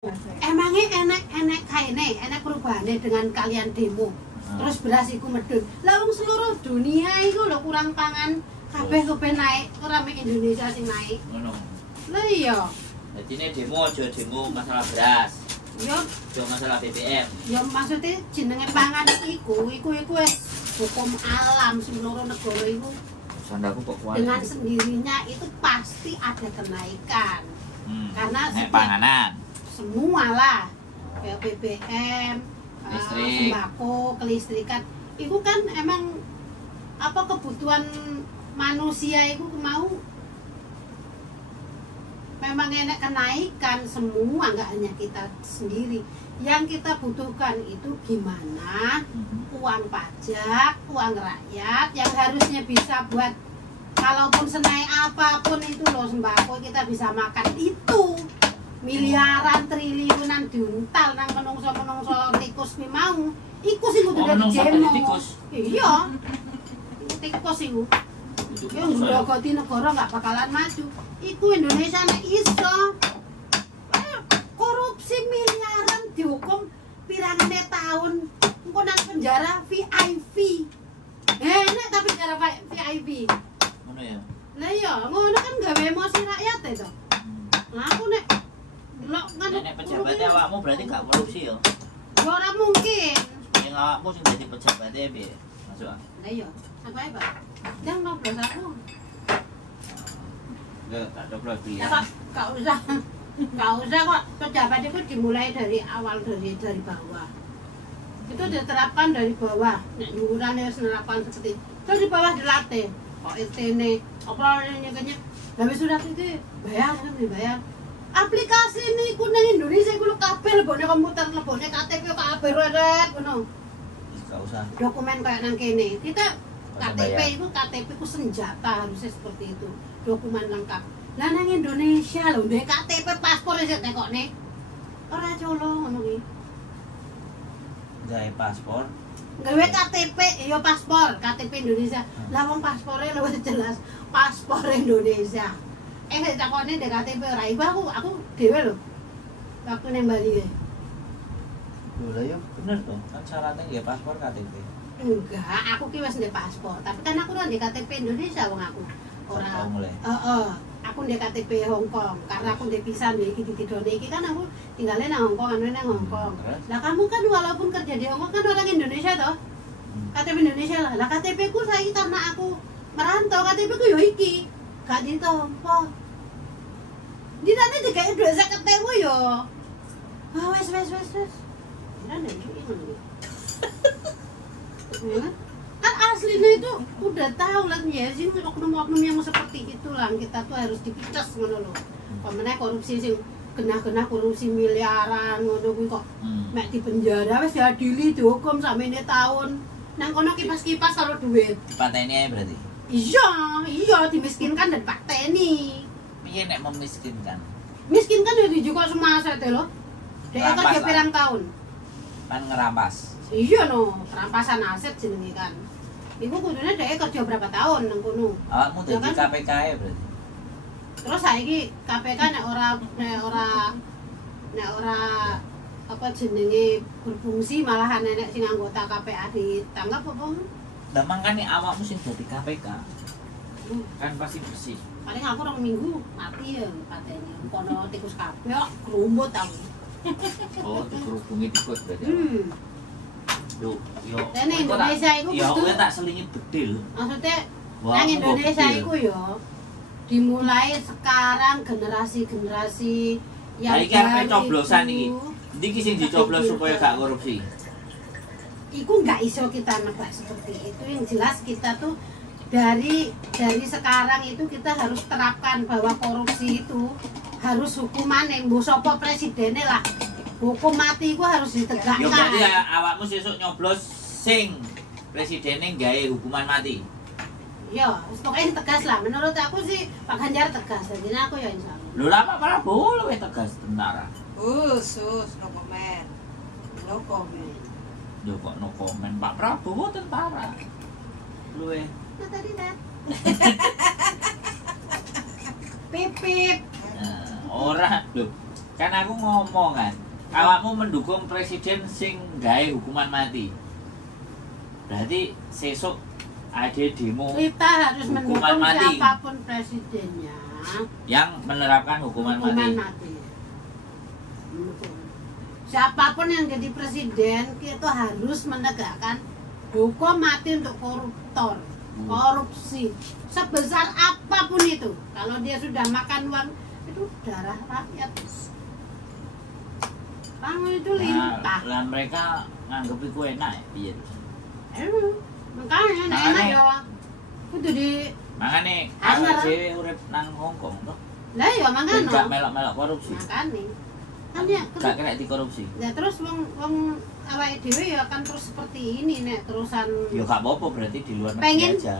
Emangnya enek kaine, enek perubahannya dengan kalian demo. Terus beras iku medun. Lah wong seluruh dunia iku lho kurang pangan, kabeh kepen naik, ora mek Indonesia sing naik. Ngono. Lah iya. Dadi ne demo aja demo masalah beras. Yo, Aja masalah BBM. yo maksudnya jenenge pangan iku wis hukum alam seluruh negara iku. Sandaku kok kuat. Dengan sendirinya itu pasti ada kenaikan. Karena panganan. Semua lah. Kayak BBM, Listrik. sembako, kelistrikan. Itu kan emang apa kebutuhan manusia itu mau memang enak kenaikan semua, nggak hanya kita sendiri. Yang kita butuhkan itu gimana uang pajak, uang rakyat yang harusnya bisa buat kalaupun senai apapun itu loh sembako kita bisa makan itu miliaran triliunan diuntal nang menungso tikus mi mau iku sing kudu dadi demo. Iya. Tikus iku. Yo ngrogoti negara nggak bakalan maju. Iku Indonesia nek iso korupsi miliaran dihukum pirangane tahun engko nang penjara VIP. Enak tapi penjara VIP. Ngono ya. Lah iya, ngono kan gawe emosi rakyat itu. Nah aku nek delok kan Nek pejabatnya awakmu berarti gak korupsi ya. ya ora mungkin. Yang awakmu sing dadi pejabatnya piye? Masuk ah. Lah iya, apa ya, Pak? Jangan noblos aku. Enggak, tak coba piye. Ya, Pak, enggak usah. Enggak usah kok. Pejabat itu dimulai dari awal dari bawah. Itu diterapkan dari bawah. Nek yurannya menerapkan seperti itu. Dari bawah dilatih. Kok RT-ne, apa nyekenya. Habis surat itu bayar kan dibayar. Aplikasi ini kuning Indonesia iku lho kabeh lebone komputer, lebone KTP kabeh reret ngono. Wis gak usah. Dokumen kayak nang kene. Kita KTP bayar. itu KTP ku senjata harusnya seperti itu. Dokumen lengkap. Lah nang Indonesia lho ndek KTP paspor wis tekokne. Ora colong ngono kuwi. Gawe paspor. Gawe KTP ya paspor, KTP Indonesia. Lah wong paspore luwih jelas paspor Indonesia. Takone ndek KTP ora iku aku dhewe lho. Waktu nang Bali. Lho lah ya bener toh. Kan syaratnya ya paspor KTP. Enggak, aku ki wis ndek paspor, tapi kan aku ora ndek KTP Indonesia wong aku. Ora. Heeh. Aku ndek KTP Hong Kong, karena aku ndek visa ndek iki ditidone iki kan aku tinggalnya nang Hong Kong, anu nang Hong Kong. Lah kamu kan walaupun kerja di Hong Kong kan orang Indonesia toh? KTP Indonesia lah. Lah KTP ku saiki karena aku merantau, KTP ku yo iki. Gak ditompo. Dinane digawe dhuwit 50.000 yo. Ah wes. Dinane iki ngono. Kan aslinya itu udah tahu lah ya sih oknum-oknum yang seperti itulah kita tuh harus dipicas ngono lho. Pemenang korupsi sing genah-genah korupsi miliaran ngono kuwi kok mek di penjara wis diadili dihukum sakmene tahun. Nang kono kipas-kipas karo duit. Dipateni ae berarti. Iya, dimiskinkan dan pateni. Piye nek memiskinkan? Miskinkan ya juga semasa teh lho. Dek kerja pirang tahun. Kan ngerampas. Iya no, perampasan aset jenenge kan. Iku kudune dhek kerja berapa tahun nang kono. Awakmu dadi kan? KPK e berarti. Terus saiki KPK nek ora apa jenenge berfungsi malahan nenek sing anggota KPA ditangkap apa? Lah mangkane awakmu sing dadi KPK. Kan pasti bersih. Paling aku 2 minggu mati ya pateni. Kono tikus kabeh kok grumbut aku. Oh, dikerubungi tikus berarti. Yo. Nek Indonesia iku ya kudu kowe tak selingi bedil. maksudnya Wah, nang aku Indonesia bedil. iku ya dimulai sekarang generasi-generasi yang Lah iki arepe baru coblosan itu, iki. Ndi ki sing dicoblos supaya gak korupsi? Iku nggak iso kita nebak seperti itu. Yang jelas kita tuh dari sekarang itu kita harus terapkan bahwa korupsi itu harus hukuman yang mbok sapa presidennya lah. Hukum mati itu harus ditegakkan. Ya berarti awakmu sesuk nyoblos sing presidene gawe hukuman mati. Ya, pokoknya tegas lah. Menurut aku sih Pak Ganjar tegas. Jadi aku ya insya Allah. Lho lah Pak Prabowo luwih tegas tentara. No comment. No comment. Yo kok no comment Pak Prabowo tentara. Luwih. Nah tadi Nat. Pip. Ora lho. Kan aku ngomong kan, awakmu mendukung presiden sing gawe hukuman mati. Berarti sesuk ada demo Kita harus hukuman mendukung mati siapapun presidennya. yang menerapkan hukuman mati. Mendukung. Siapapun yang jadi presiden itu harus menegakkan hukum mati untuk koruptor, korupsi sebesar apapun itu. Kalau dia sudah makan uang itu darah rakyat. Uang itu limpah. Lah mereka nganggep iku enak ya piye terus. Makanya enak ya. Kudu di Makane Anyar. awake dhewe urip nang Hongkong toh. lah ya Gak makanya. melok-melok korupsi. Makanya. Kan ya Gak kena dikorupsi. ya terus wong awake dhewe ya kan terus seperti ini nek terusan Ya gak apa-apa berarti di luar Pengen. negeri aja.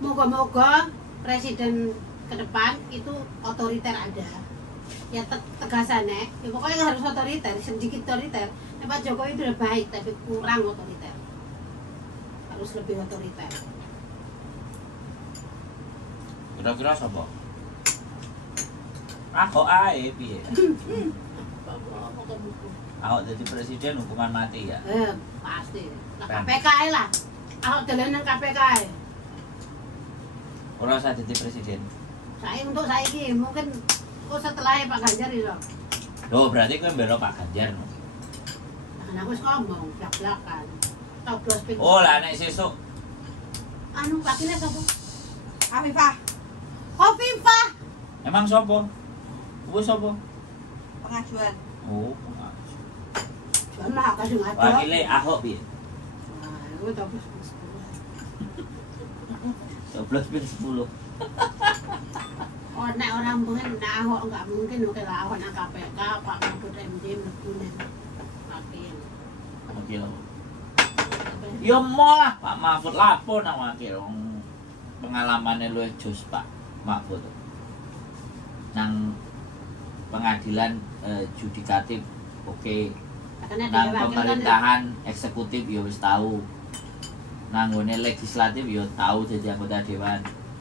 moga-moga presiden ke depan itu otoriter ada. Ya tegasannya, ya pokoknya harus otoriter, sedikit otoriter. Nah, Pak Jokowi itu udah baik tapi kurang otoriter. Harus lebih otoriter. Kira-kira sapa? Ahok ae piye? Ahok jadi presiden hukuman mati ya. Pasti. Lah Pen. KPK ae lah. Ahok dolanan KPK ae. Ora usah jadi presiden. Untuk saiki mungkin setelah Pak Ganjar itu. Loh, berarti kowe mbela Pak Ganjar. No? Nah, aku wis ngomong blak-blakan. Toblos pin. Oh, lah nek sesuk Anu wakilnya sapa? Afifah, Kofifa. emang sapa? Kuwi sapa? pengajuan. Oh, Cuma hak kasih ngaco. wakile Ahok piye? Nah, itu toblos pin 10. 12 bin 10. Oh, nek orang mungkin nek Ahok enggak mungkin oke lah Ahok nang KPK, Pak Mahfud MD mlebu nek wakil. Wakil. Ya malah Pak Mahfud lapo nang wakil. Pengalamannya luwih jos Pak Mahfud. Nang pengadilan judikatif oke. Karena Nang dia wakil kan pemerintahan eksekutif ya wis tahu. Nang ngone legislatif ya tahu jadi anggota dewan.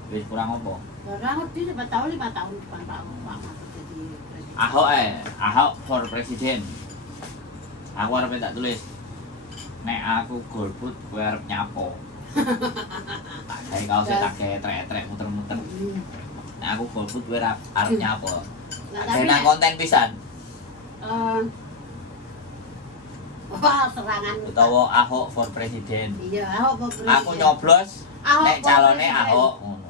Wis kurang apa? orang ngerti 5 tahun depan Pak Mahfud jadi presiden. Ahok for presiden. Aku arep tak tulis. Nek aku golput kowe arep nyapo. Tak gawe kaos tak gawe trek-trek muter-muter. Nek aku golput kowe arep nyapo. Nah, Ada tapi nang konten pisan wah serangan utawa Ahok for presiden. iya Ahok for presiden. Aku nyoblos Ahok nek for calone presiden. Ahok ngono.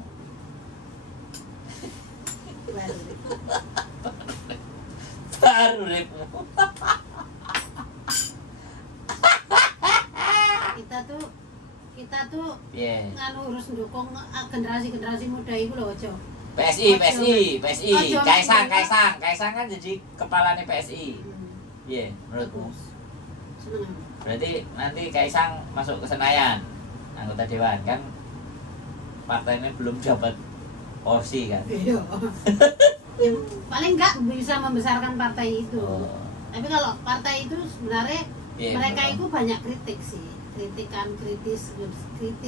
Baru ripmu. kita tuh Piye? nganu urus ndukung generasi muda itu loh ojo. PSI. Ojo. Kaisang kan jadi kepalanya PSI. Piye menurutmu? Seneng. Berarti nanti Kaisang masuk ke Senayan anggota dewan kan partainya belum dapat porsi kan. Iya. Ya, paling enggak bisa membesarkan partai itu. Oh. Tapi kalau partai itu sebenarnya Iya, mereka betul. itu banyak kritik sih. Kritis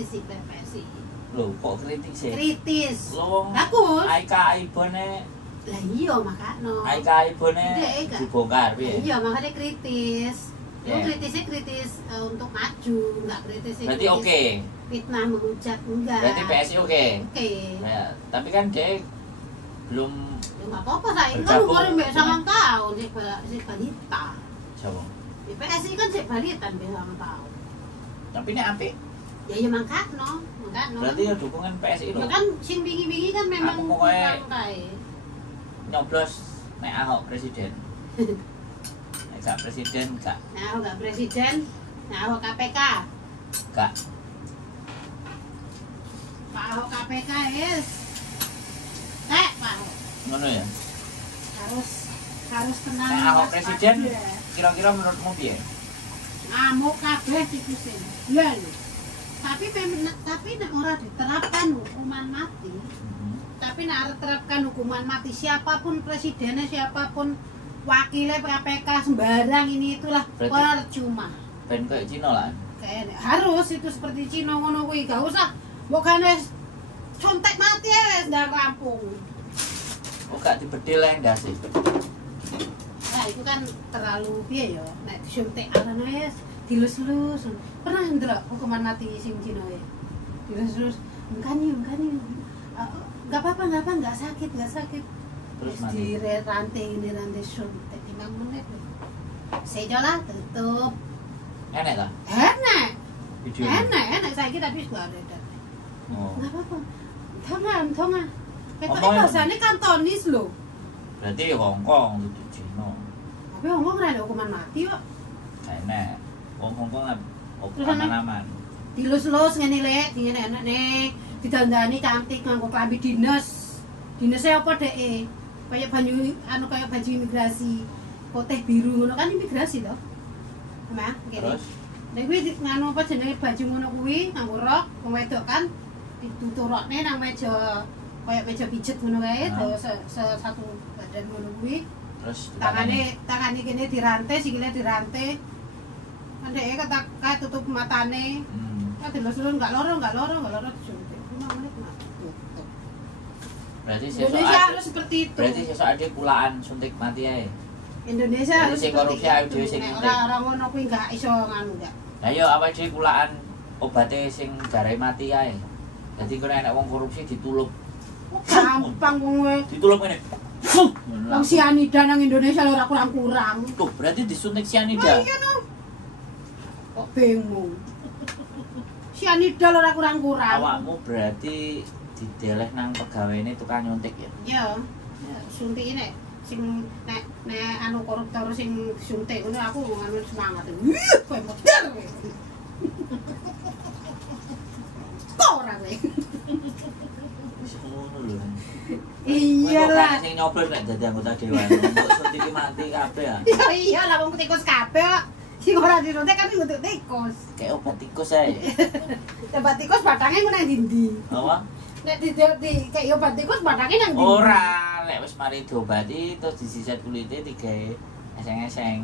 sih PSI. Loh kok kritik sih? Kritis. Lo Bagus. Aika Ibone Lah iya makanya. Iya. dibongkar piye? Iya makanya kritis. Itu Iya. kritisnya kritis untuk maju, enggak kritisnya Berarti kritis oke. fitnah menghujat enggak. Berarti PSI oke. Oke. Ya, tapi kan dia belum Ya enggak apa-apa saya kan Bergabung umur mbek dengan- 9 tahun si balita. siapa? Di PSI kan si balita mbek 9 tahun. Tapi ini apik. Ya makano. Berarti ya dukungan PSI Ya lo. kan sing wingi-wingi kan memang Aku pokoknya- kurang kae. Nyoblos nek Ahok presiden. Nek gak presiden gak Nah, aku enggak presiden, nah aku KPK. gak Pak Ahok KPK yes. Pak Ahok ngono ya. harus tenang. Nek Ahok presiden waspada. kira-kira menurutmu piye? Ngamuk kabeh tikusin. Lha lho. Tapi nek ora diterapkan hukuman mati, tapi nek arep terapkan hukuman mati siapapun presidennya, siapapun wakilnya KPK sembarang ini itulah Berarti- percuma. Ben kayak Cina lah. Kayak harus itu seperti Cina ngono kuwi, gak usah bukannya contek mati ya wis ndak rampung. Oh gak dibedil yang dasi. itu kan terlalu piye ya, nek disuntik arane wis dilus-lus. Pernah ndelok hukuman mati sing Cina ya. Dilus-lus, mengkani. Enggak apa-apa, enggak sakit. Terus Terus di rantai suntik 5 menit. Sejolah tutup. Enak ta? Enak. Video. Enak saiki tapi wis gak ada. Oh. Enggak apa-apa. Tonga. Ketok Apa ya? bahasane Kantonis lho. Berarti Hongkong itu Cina. Tapi ngomong ora ada hukuman mati kok. Enak. Wong Hongkong Terus ana? aman-aman. Dilus-lus ngene lek, dingene enak nek. Didandani cantik nganggo klambi dinas. Dinasnya apa dek? Kayak baju imigrasi. Putih biru ngono kan imigrasi to. Mah, kene. Terus Nek kuwi nganu apa jenenge baju ngono kuwi nganggo rok, wong wedok kan dituturokne nang meja kayak meja pijet ngono kae, dawa satu badan ngono kuwi. terus Tangane kene dirantai, sikile dirantai. Ndeke kayak tutup matane. Kan dilus-lus enggak loro disuntik. 5 menit mati. Tutup. Berarti sesuk Indonesia harus seperti itu. Berarti sesuk ada pulaan suntik mati ae. Indonesia Jadi harus sing seperti korupsi ayo itu. dhewe sing Nek nyuntik. orang ngono kuwi enggak iso nganu enggak. Lah yo awake dhewe pulaan obate sing jare mati ae. Dadi kena enek wong korupsi ditulup. Gampang wong Ditulup ngene. wong sianida nang Indonesia ora kurang-kurang. Tuh, berarti disuntik Oh sianida. iya no. Kok bingung. Sianida ora kurang-kurang. Awakmu berarti dideleh nang pegawene tukang nyuntik ya. Iya. Suntik nek sing nek anu koruptor sing suntik ngono aku nganu semangat. Wih, kowe model. Kok ora kowe? Wis ngono lho. Iyalah. Sing nyoblos nek dadi anggota dewan. Kok suntik mati kabeh ya. Iya lah wong tikus kabeh kok. Sing ora disuntik kan untuk tikus. Kayak obat tikus ae. Obat tikus batangnya ngono nang ndi? Apa? Nek di kayak obat tikus batangnya nang ndi? Ora, nek wis mari diobati terus disiset kulite digawe eseng-eseng.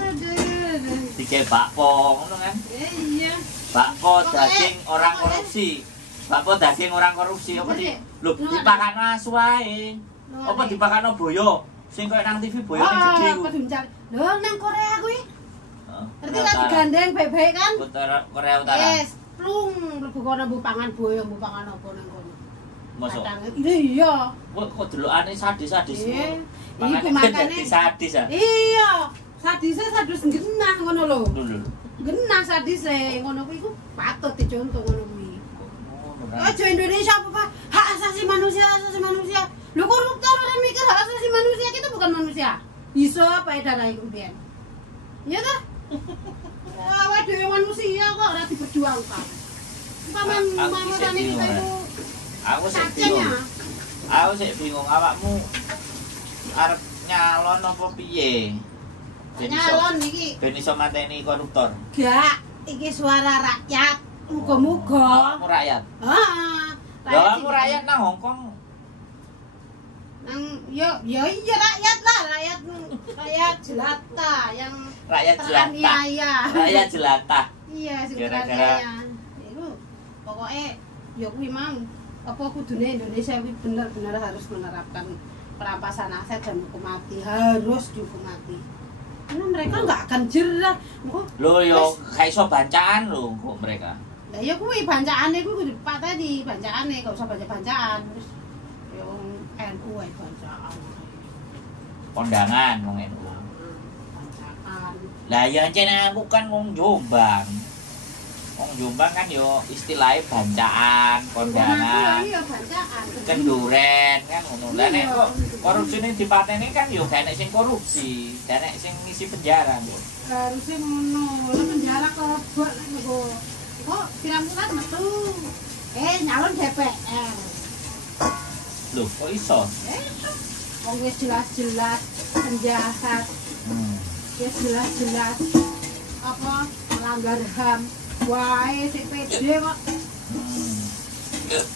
Aduh. Digawe bakpo ngono kan. Iya. Bakpo daging orang korupsi. Bakpo daging orang korupsi apa sih? Lho, dipakano asu ae. Apa dipakano boyo? Sing koyo nang TV boyo ning gede ku. Kudu mencari. Lho nang Korea kuwi. Heeh. Ngerti kan digandeng bebek kan? Korea Utara. Yes, plung mlebu kono mbu pangan boyo, mbu pangan apa nang kono. Mosok. Iya. Kok delokane sadis-sadis. Iya. Makane Iku makane sadis ah. iya. Sadis genah ngono lho. Lho. Genah sadis ngono kuwi iku patut dicontoh ngono kuwi. Ngono kan. Aja Indonesia apa hak asasi manusia. Lho koruptor ora mikir hak asasi manusia, kita bukan manusia. Iso apa darah iku pian. Iya ta? Awak dhewe manusia kok ora diperjuangkan. Paman mamane kita itu Aku sik cacing ya. bingung. Aku sik bingung awakmu arep nyalon apa piye? Nyalon iki. Ben iso mateni koruptor. Gak, iki suara rakyat. Muga-muga. Awakmu rakyat. Heeh. Lah awakmu rakyat nang Hongkong. Nang iya rakyat lah, rakyat jelata yang Rakyat jelata. teraniaya. Rakyat jelata. Iya, sing Gara-gara- teraniaya. Iku pokoke ya kuwi mang apa kudune Indonesia kuwi bener-bener harus menerapkan perampasan aset dan hukum mati, harus dihukum mati. Karena mereka nggak akan jerah. Kok Lho yo gak iso bancaan lho kok mereka. lah ya kuwi bancaane kuwi kudu pateni, bancaane gak usah baca-bancaan. Terus yo NU ae bancaan. Kondangan wong NU. Bancaan. Lah ya jen aku kan wong Jombang. Wong Jombang kan yo istilahnya bancaan, kondangan, Iya bancaan. kenduren kan ngono. Lah nek kok korupsine dipateni kan yo gak enek sing korupsi, gak enek sing ngisi penjara kok. Harusnya ngono, lah penjara kebak kok. Kok kiramu kan metu. Nyalon DPR. Loh, kok iso? Wong wis jelas-jelas penjahat, wis jelas-jelas apa melanggar HAM. Wae sik pede kok.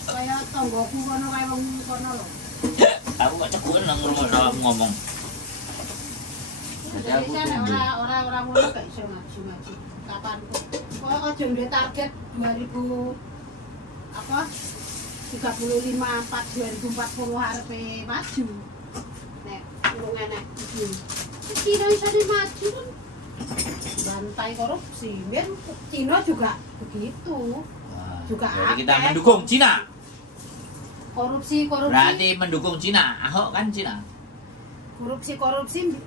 Kaya tanggoku kono kaya wong kono lho. Aku kok cekuken nang ngrungokno awakmu ngomong. Jadi aku tunggu. Ora ngono gak iso maju. Kapan kok aja ndek target 2000 apa 2040 arepe maju. Nek urung enek iki. Cina iso maju kan bantai korupsi. Biar Cina juga begitu. Wah, Juga jadi kita akeh. mendukung Cina. Korupsi. Berarti mendukung Cina. Ahok kan Cina. Korupsi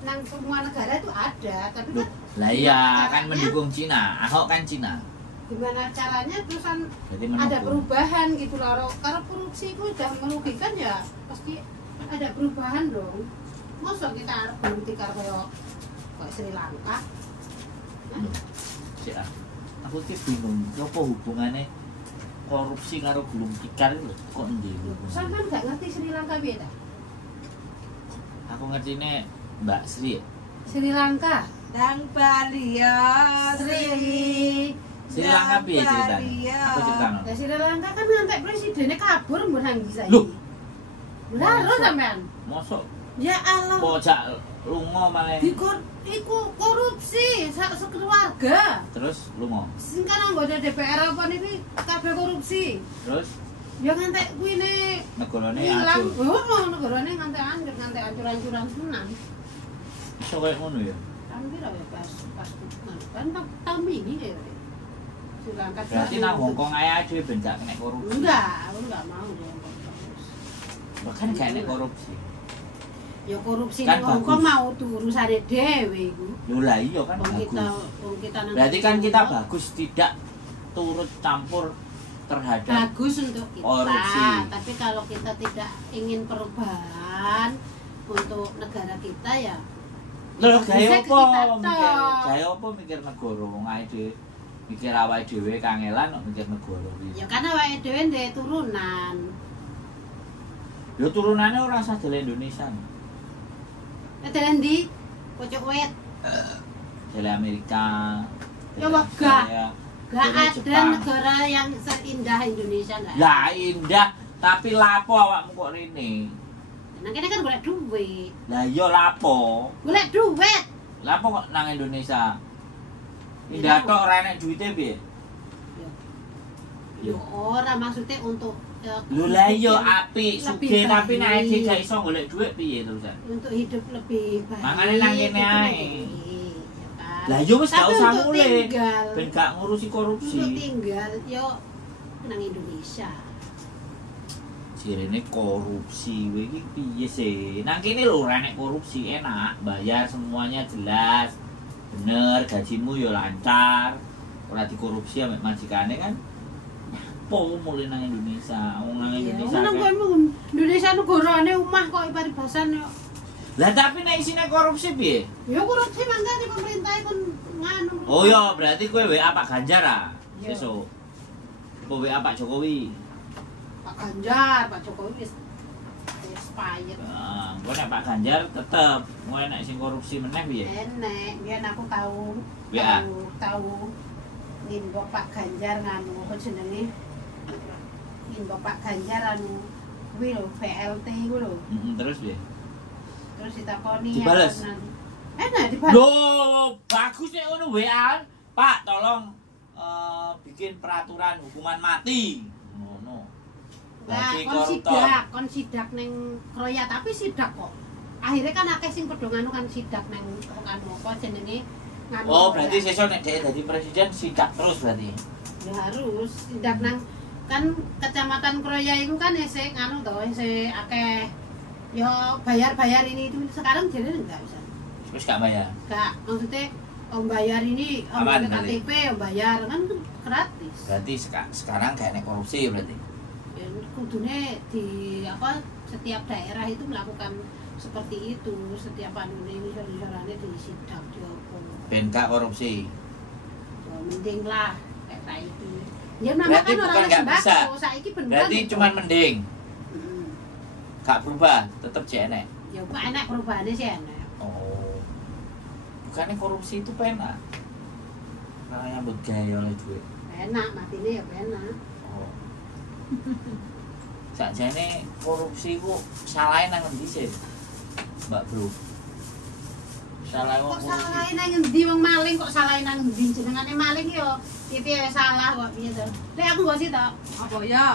nang semua negara itu ada, tapi Loh, kan lah iya gimana kan caranya? mendukung Cina. Ahok kan Cina. Gimana caranya terusan Berarti ada mendukung. perubahan gitu loh. Kalau korupsi itu udah merugikan ya pasti ada perubahan dong. Masa kita harus berhenti kayak Sri Lanka? Hah? Sik ah. Aku ki bingung, apa hubungannya korupsi karo gulung tikar itu kok endi hubungannya? Sampean nggak ngerti Sri Lanka beda? Aku ngertine Mbak Sri. Sri Lanka. Dan Bali ya Sri Lanka piye ceritanya? Aku ceritano. Ya Sri Lanka kan ngantek presidennya kabur mbok nang iki saiki. Loh. Lha sampean. Mosok Ya Allah. pojak lunga malah. Iku korupsi sak sekeluarga. Terus lunga. Sing kan anggota DPR apa niki kabeh korupsi. Terus Ya ngantek kuwi negarane hilang. acuh. Oh, negarane ngantek ancur-ancuran tenan. Iso koyo ngono ya. Hampir ya pas kan tahun ini ya. Sri Lanka. Berarti nang Hongkong ae dhewe ben gak kena korupsi. Enggak, aku enggak mau di Hongkong. Bahkan gak kena korupsi. Ya korupsi Kan di Hongkong bagus. mau urusane dhewe iku. Lho lah iya kan Wong kita bagus. nang Berarti kan kita Hongkong. bagus tidak turut campur terhadap Bagus untuk kita. korupsi. Tapi kalau kita tidak ingin perubahan untuk negara kita ya Lho bisa gaya ke apa kita mikir? tok. Gaya apa mikir negara wong ae dhewe mikir awake dhewe kangelan kok mikir negara iki. Ya karena awake dhewe ndek turunan. Ya turunannya ora usah dele Indonesia. Dalan ndi? Pojok wet. Dele Amerika. Ya dele wegah. Australia, Gak dele ada Jepang. negara yang seindah Indonesia enggak. Lah indah, tapi lapo awakmu kok rene? Nang kene kan golek duit. Lah iya lapo? Golek duit. Lapo kok nang Indonesia? Ya, Indah lapo. tok ora enek duite piye? Ya ora maksudnya untuk Lho lah iya apik lebih sugih tapi nek baik. iki gak iso golek duit piye terusan? untuk hidup lebih baik. Makanya nang kene itu ae. lebih, ya kan? Lah iya wis gak Tapi usah untuk mulih. tinggal, Ben gak ngurusi korupsi. untuk tinggal yo nang Indonesia. Jirene korupsi kowe iki piye sih? Nang kene lho ora enek korupsi, enak, bayar semuanya jelas. Bener, gajimu ya lancar. Ora dikorupsi ambek majikane kan. Po mulih nang Indonesia. Wong nang Ya, Indonesia. nang kan- kowe Indonesia negarane omah kok paribasan yo. Lah tapi nek isine korupsi piye? Ya korupsi mangkane pemerintah pun nganu. Oh ya, berarti kowe WA Pak Ganjar ah. Iya. Sesuk. Apa WA Pak Jokowi? Pak Ganjar, Pak Jokowi wis expired. Nah, engko nek Pak Ganjar tetep kowe nek sing korupsi meneh piye? Enek, biar aku tahu. Ya. Tahu nimbok Pak Ganjar nganu apa jenenge? Nimbok Pak Ganjar anu kuwi lho VLT kuwi lho. Terus piye? Terus ditakoni Dibales? apa nanti. Enak dibales. Loh, bagus nek ngono WA. Pak, tolong bikin peraturan hukuman mati. Ngono. Nah, Bagi kon sidak ning kroya tapi sidak kok. Akhirnya kan akeh sing padha nganu kan sidak ning anu apa jenenge nganu. Oh, berarti sesuk nek dhek dadi presiden sidak terus berarti. Ya harus sidak nang kan kecamatan Kroya itu kan isih nganu to, isih akeh yo bayar-bayar ini itu sekarang jadi enggak bisa. Terus gak bayar. Enggak, maksudnya bayar ini Aman, KTP bayar kan gratis. Berarti sekarang gak enek korupsi berarti. Ya kudune di apa setiap daerah itu melakukan seperti itu, setiap anu ini isorane disidak diopo. Ben gak korupsi. Ya mending lah kayak itu. Ya Berarti kan bukan orang nggak bisa. sembako saiki beneran. Berarti itu. cuman mending, Mm. gak berubah, tetep jek enek. Ya kok enak perubahannya sih enak. Oh. Bukannya korupsi itu penak. Karena nyambut gaya oleh duit. Enak matine ya enak. Oh. Sakjane korupsi ku salahe nang endi sih? Mbak Bro. Salahe wong Kok korupsi. salahin nang endi wong maling kok salahin nang endi jenengane maling yo piye salah kok piye to. Lek aku gak sih to. Apa ya?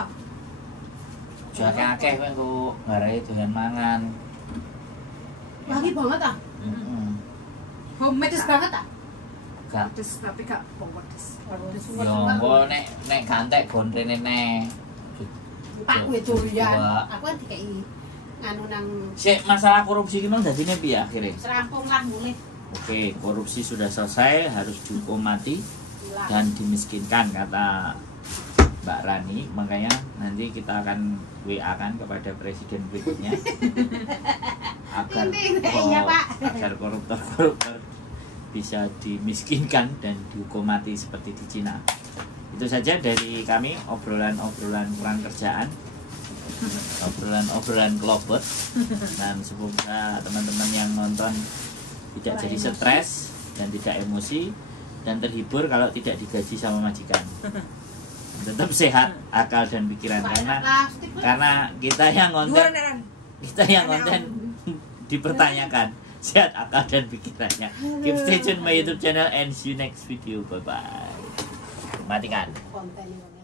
akeh kowe engko garai doyan mangan. Wangi banget ah. Homemade Pedes banget ah. Gak. pedes tapi gak pedes. Yo engko nek gantek gondrene nek. Pak gue doyan. Aku kan dikai nganu nang Sik, masalah korupsi ki mang dadine piye akhire? serampung lah mulai. Oke, korupsi sudah selesai, harus dihukum mati Hilang. dan dimiskinkan kata Mbak Rani. Makanya nanti kita akan WA kan kepada presiden berikutnya agar Ini kayaknya, Pak. agar koruptor bisa dimiskinkan dan dihukum mati seperti di Cina. Itu saja dari kami, obrolan-obrolan kurang kerjaan, obrolan kelobot, dan semoga teman-teman yang nonton tidak jadi stres dan tidak emosi dan terhibur kalau tidak digaji sama majikan. Tetap sehat akal dan pikiran karena kita yang konten dipertanyakan sehat akal dan pikirannya. Keep stay tune my YouTube channel and see you next video. Bye bye. Matikan. Konten ini.